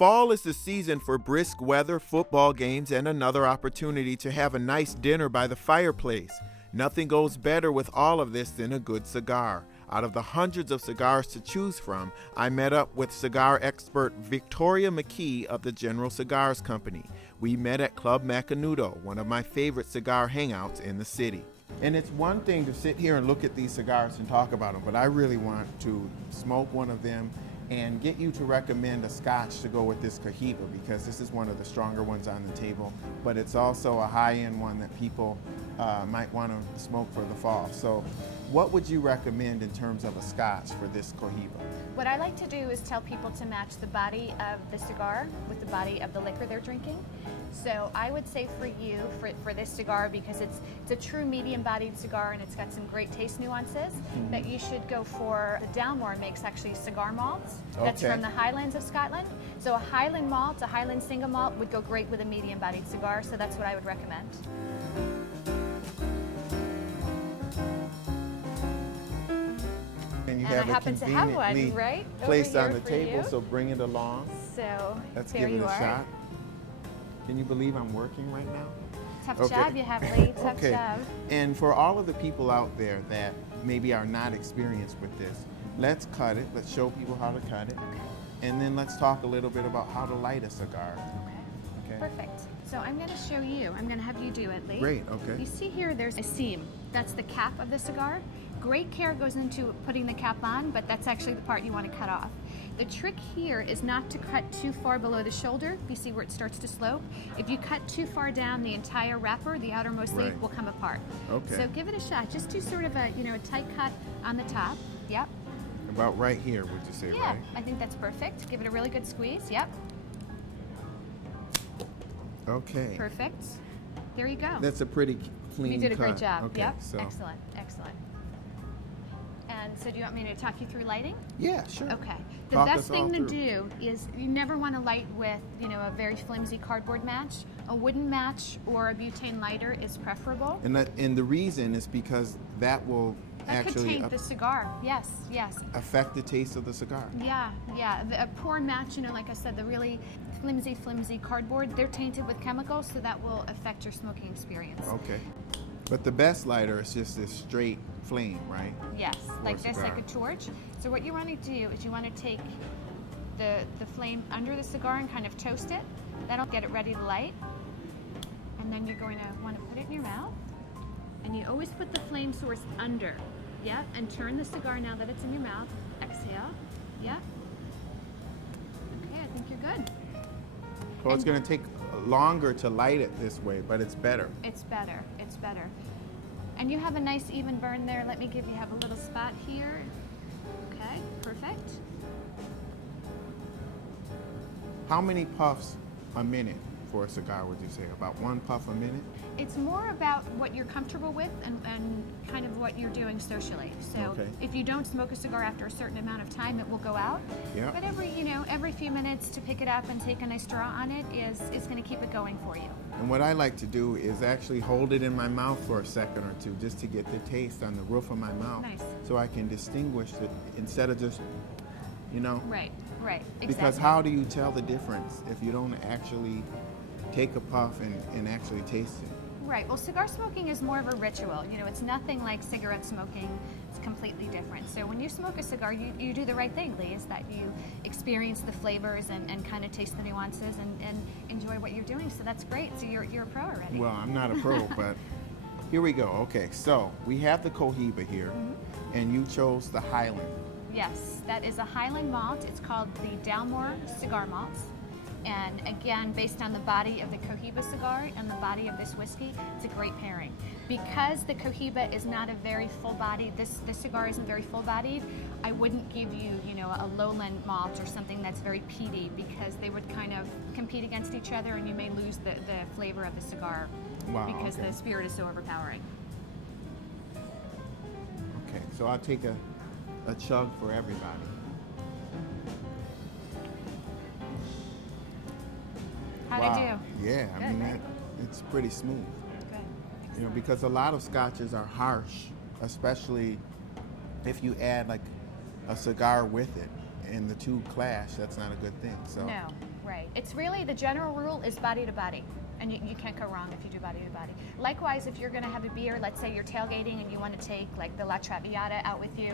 Fall is the season for brisk weather, football games, and another opportunity to have a nice dinner by the fireplace. Nothing goes better with all of this than a good cigar. Out of the hundreds of cigars to choose from, I met up with cigar expert Victoria McKee of the General Cigars Company. We met at Club Macanudo, one of my favorite cigar hangouts in the city. And it's one thing to sit here and look at these cigars and talk about them, but I really want to smoke one of them and get you to recommend a Scotch to go with this Cohiba, because this is one of the stronger ones on the table, but it's also a high-end one that people might want to smoke for the fall. So what would you recommend in terms of a Scotch for this Cohiba? What I like to do is tell people to match the body of the cigar with the body of the liquor they're drinking. So I would say for you, for this cigar, because it's a true medium-bodied cigar and it's got some great taste nuances, that you should go for the Dalmore makes actually cigar malts. That's from the Highlands of Scotland. So a Highland malt, a Highland single malt would go great with a medium-bodied cigar, so that's what I would recommend. And you I have it happen to have one, conveniently right? placed Over on here the for table, you. so bring it along. So Let's there give it you a are. shot. Can you believe I'm working right now? Tough Okay. job you have, Lee. Tough Okay. job. And for all of the people out there that maybe are not experienced with this, let's cut it. Let's show people how to cut it. Okay. And then let's talk a little bit about how to light a cigar. Okay. Okay. Perfect. So I'm going to show you. I'm going to have you do it, Lee. Great, okay. You see here, there's a seam. That's the cap of the cigar. Great care goes into putting the cap on, but that's actually the part you want to cut off. The trick here is not to cut too far below the shoulder. You see where it starts to slope? If you cut too far down, the entire wrapper, the outermost leaf, Right. will come apart. Okay. So give it a shot. Just do sort of a, a tight cut on the top. Yep. About right here, would you say, Yeah, right? I think that's perfect. Give it a really good squeeze. Yep. Okay. Perfect. There you go. That's a pretty clean You did a great cut. job. Okay, Yep. so. Excellent. Excellent. And so do you want me to talk you through lighting? Yeah, sure. Okay. The Talk best us all thing to through. do is you never want to light with, a very flimsy cardboard match. A wooden match or a butane lighter is preferable. And the reason is because that will That could actually taint the cigar. Yes, yes. affect the taste of the cigar. Yeah, yeah. A poor match, like I said, the really flimsy cardboard, they're tainted with chemicals, so that will affect your smoking experience. Okay. But the best lighter is just this straight flame, right? Yes, like this, cigar. like a torch. So what you want to do is you want to take the flame under the cigar and kind of toast it. That'll get it ready to light. And then you're going to want to put it in your mouth. And you always put the flame source under. Yep, and turn the cigar now that it's in your mouth. Exhale. Yep. Okay, I think you're good. Well, it's going to take longer to light it this way, but it's better. It's better. It's better. And you have a nice even burn there. Let me have a little spot here. Okay, perfect. How many puffs a minute for a cigar would you say? About one puff a minute? It's more about what you're comfortable with and kind of what you're doing socially. So Okay. if you don't smoke a cigar after a certain amount of time, it will go out. Yeah. But every few minutes to pick it up and take a nice draw on it is going to keep it going for you. And what I like to do is actually hold it in my mouth for a second or two just to get the taste on the roof of my mouth. Nice. So I can distinguish it instead of just, Right, exactly. Because how do you tell the difference if you don't actually take a puff and actually taste it? Right. Well, cigar smoking is more of a ritual. It's nothing like cigarette smoking. It's completely different. So when you smoke a cigar, you do the right thing, Lee, is that you experience the flavors and kind of taste the nuances and enjoy what you're doing. So that's great. So you're a pro already. Well, I'm not a pro, but here we go. Okay, so we have the Cohiba here, and you chose the Highland. Yes, that is a Highland malt. It's called the Dalmore Cigar Malts. And again, based on the body of the Cohiba cigar and the body of this whiskey, it's a great pairing. Because the Cohiba is not a very full-bodied, this cigar isn't very full-bodied, I wouldn't give you, a lowland malt or something that's very peaty, because they would kind of compete against each other and you may lose the flavor of the cigar. Wow, because okay. the spirit is so overpowering. Okay, so I'll take a chug for everybody. How'd Wow. I do? Yeah, I Good, mean, right? it's pretty smooth. Good. Because a lot of scotches are harsh, especially if you add like a cigar with it and the two clash, that's not a good thing. So No, right. It's really, the general rule is body to body. And you can't go wrong if you do body to body. Likewise, if you're going to have a beer, let's say you're tailgating and you want to take like the La Traviata out with you,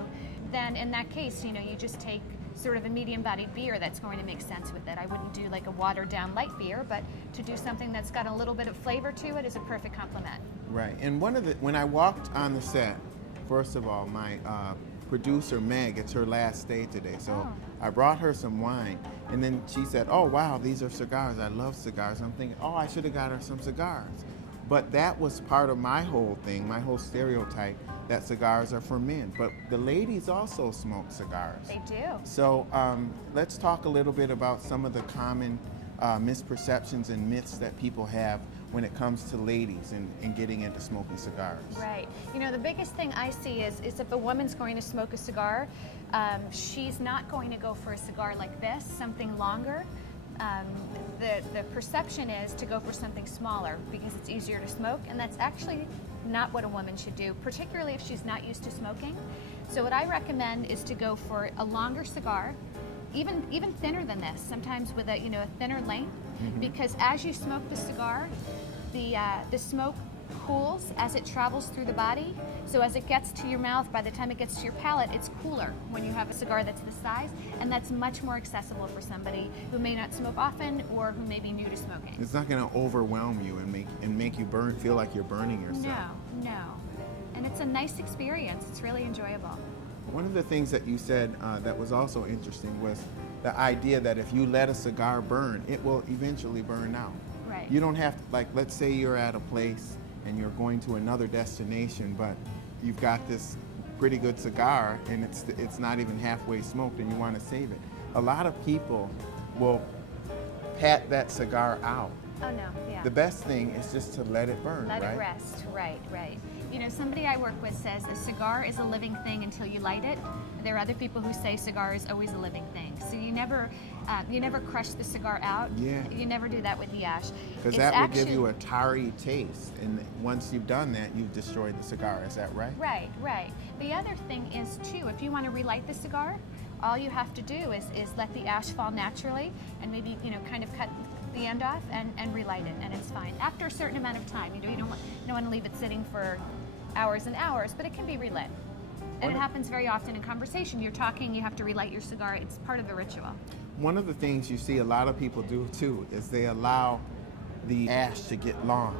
then in that case, you just take sort of a medium-bodied beer that's going to make sense with it. I wouldn't do like a watered-down light beer, but to do something that's got a little bit of flavor to it is a perfect complement. Right. And when I walked on the set, first of all, my producer Meg, it's her last day today, so I brought her some wine, and then she said, "Oh wow, these are cigars. I love cigars." I'm thinking, "Oh, I should have got her some cigars," but that was part of my whole thing, my whole stereotype that cigars are for men. But the ladies also smoke cigars. They do. So let's talk a little bit about some of the common misperceptions and myths that people have when it comes to ladies and getting into smoking cigars. Right. The biggest thing I see is if a woman's going to smoke a cigar, she's not going to go for a cigar like this, something longer. The perception is to go for something smaller because it's easier to smoke, and that's actually not what a woman should do, particularly if she's not used to smoking. So what I recommend is to go for a longer cigar, even thinner than this, sometimes with a thinner length, because as you smoke the cigar, the smoke cools as it travels through the body. So as it gets to your mouth, by the time it gets to your palate, it's cooler when you have a cigar that's this size, and that's much more accessible for somebody who may not smoke often or who may be new to smoking. It's not going to overwhelm you and make you feel like you're burning yourself. No. And it's a nice experience. It's really enjoyable. One of the things that you said that was also interesting was the idea that if you let a cigar burn, it will eventually burn out. Right. You don't have to, like, let's say you're at a place and you're going to another destination, but you've got this pretty good cigar and it's not even halfway smoked and you want to save it. A lot of people will pat that cigar out. Oh no, yeah. The best thing is just to let it burn, Let right? it rest, right. Somebody I work with says a cigar is a living thing until you light it. There are other people who say cigar is always a living thing. So you never crush the cigar out. Yeah. You never do that with the ash. Because that will give you a tarry taste, and once you've done that, you've destroyed the cigar. Is that right? Right. The other thing is too, if you want to relight the cigar, all you have to do is let the ash fall naturally, and maybe kind of cut the end off and relight it, and it's fine. After a certain amount of time, you don't want to leave it sitting for hours and hours, but it can be relit. And it happens very often in conversation. You're talking, you have to relight your cigar. It's part of the ritual. One of the things you see a lot of people do too is they allow the ash to get long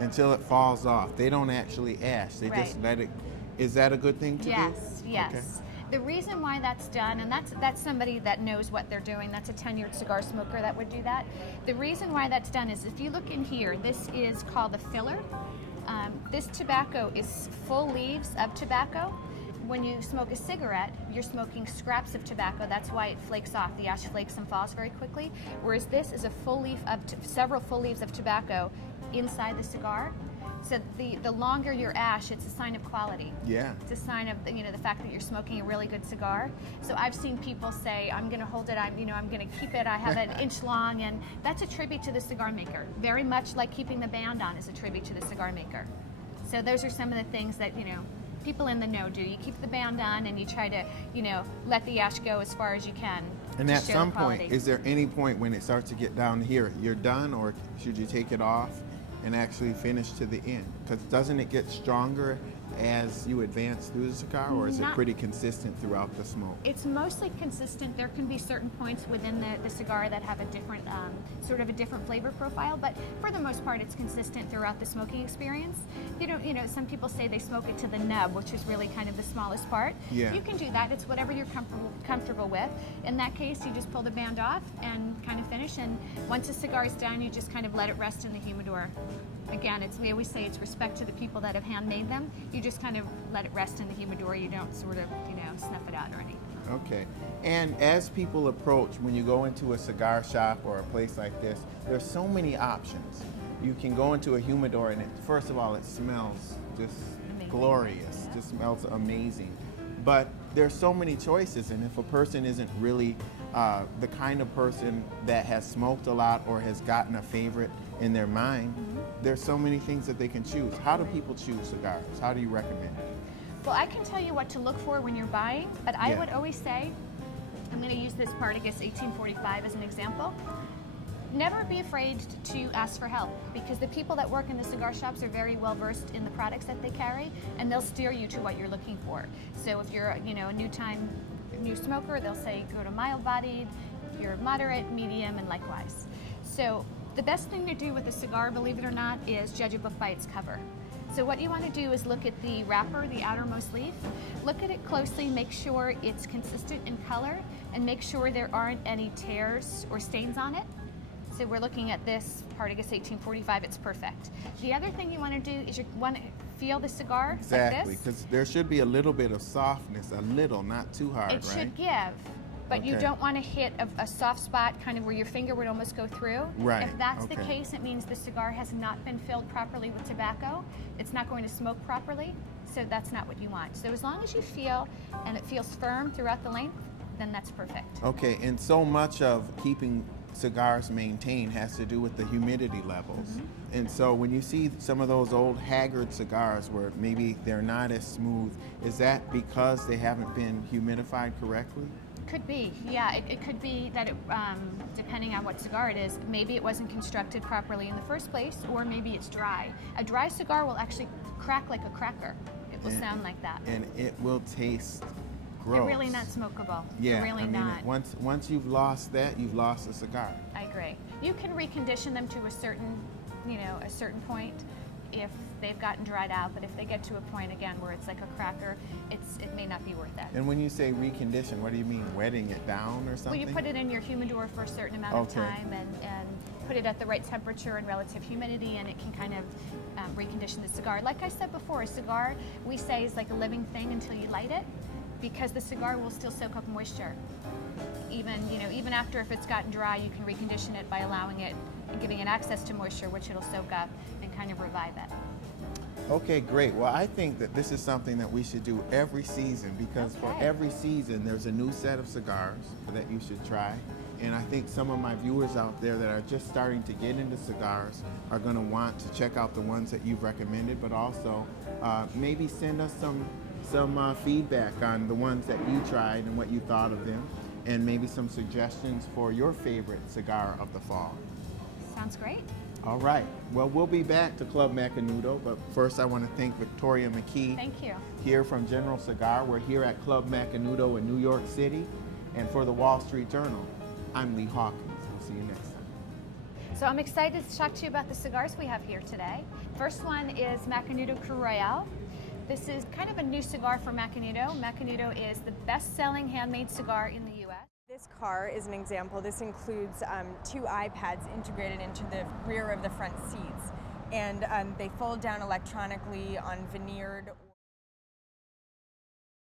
until it falls off. They don't actually ash. They just let it. Is that a good thing to do? Yes. Okay. The reason why that's done, and that's somebody that knows what they're doing, that's a tenured cigar smoker that would do that. The reason why that's done is if you look in here, this is called a filler. This tobacco is full leaves of tobacco. When you smoke a cigarette, you're smoking scraps of tobacco. That's why it flakes off. The ash flakes and falls very quickly. Whereas this is a full leaf of several full leaves of tobacco inside the cigar. So the longer your ash, it's a sign of quality. Yeah. It's a sign of the fact that you're smoking a really good cigar. So I've seen people say, I'm going to hold it, I'm going to keep it, I have it an inch long, and that's a tribute to the cigar maker. Very much like keeping the band on is a tribute to the cigar maker. So those are some of the things that, people in the know do. You keep the band on and you try to, let the ash go as far as you can. And at some point, is there any point when it starts to get down here, you're done, or should you take it off and actually finish to the end? Because doesn't it get stronger as you advance through the cigar, or is it pretty consistent throughout the smoke? It's mostly consistent. There can be certain points within the cigar that have a different, sort of a different flavor profile, but for the most part, it's consistent throughout the smoking experience. Some people say they smoke it to the nub, which is really kind of the smallest part. Yeah. You can do that. It's whatever you're comfortable with. In that case, you just pull the band off and kind of finish, and once the cigar is done, you just kind of let it rest in the humidor. Again, we always say it's respect to the people that have handmade them. You just kind of let it rest in the humidor. You don't sort of, snuff it out or anything. Okay. And as people approach, when you go into a cigar shop or a place like this, there's so many options. You can go into a humidor and first of all, it smells just glorious. Yeah. Just smells amazing. But there's so many choices, and if a person isn't really the kind of person that has smoked a lot or has gotten a favorite in their mind, there's so many things that they can choose. How do people choose cigars? How do you recommend it? Well, I can tell you what to look for when you're buying, but I would always say, I'm going to use this Partagas 1845 as an example. Never be afraid to ask for help, because the people that work in the cigar shops are very well versed in the products that they carry, and they'll steer you to what you're looking for. So if you're, a new smoker, they'll say go to mild bodied. If you're moderate, medium, and likewise. So the best thing to do with a cigar, believe it or not, is judge a book by its cover. So what you want to do is look at the wrapper, the outermost leaf. Look at it closely, make sure it's consistent in color, and make sure there aren't any tears or stains on it. So we're looking at this Partagas 1845, it's perfect. The other thing you want to do is you want to feel the cigar like this. Exactly, because there should be a little bit of softness, a little, not too hard, It right? should give, but you don't want to hit a soft spot kind of where your finger would almost go through. Right. If that's the case, it means the cigar has not been filled properly with tobacco. It's not going to smoke properly, so that's not what you want. So as long as you feel, and it feels firm throughout the length, then that's perfect. Okay, and so much of keeping cigars maintained has to do with the humidity levels. And so when you see some of those old haggard cigars where maybe they're not as smooth, is that because they haven't been humidified correctly? Could be, yeah. It could be that, depending on what cigar it is, maybe it wasn't constructed properly in the first place, or maybe it's dry. A dry cigar will actually crack like a cracker. It will sound like that. And it will taste gross. It's really not smokable. Yeah, really I mean, not. Once you've lost that, you've lost a cigar. I agree. You can recondition them to a certain point if they've gotten dried out, but if they get to a point again where it's like a cracker, it may not be worth it. And when you say recondition, what do you mean? Wetting it down or something? Well, you put it in your humidor for a certain amount of time and put it at the right temperature and relative humidity, and it can kind of recondition the cigar. Like I said before, a cigar we say is like a living thing until you light it, because the cigar will still soak up moisture. Even after, if it's gotten dry, you can recondition it by allowing it and giving it access to moisture, which it'll soak up and kind of revive it. Okay, great. Well, I think that this is something that we should do every season, because for every season there's a new set of cigars that you should try. And I think some of my viewers out there that are just starting to get into cigars are going to want to check out the ones that you've recommended, but also maybe send us some feedback on the ones that you tried and what you thought of them, and maybe some suggestions for your favorite cigar of the fall. Sounds great. All right. Well, we'll be back to Club Macanudo, but first I want to thank Victoria McKee. Thank you. Here from General Cigar. We're here at Club Macanudo in New York City. And for the Wall Street Journal, I'm Lee Hawkins. We'll see you next time. So I'm excited to talk to you about the cigars we have here today. First one is Macanudo Cru Royale. This is kind of a new cigar for Macanudo. Macanudo is the best-selling handmade cigar in the U.S. This car is an example. This includes 2 iPads integrated into the rear of the front seats, and they fold down electronically on veneered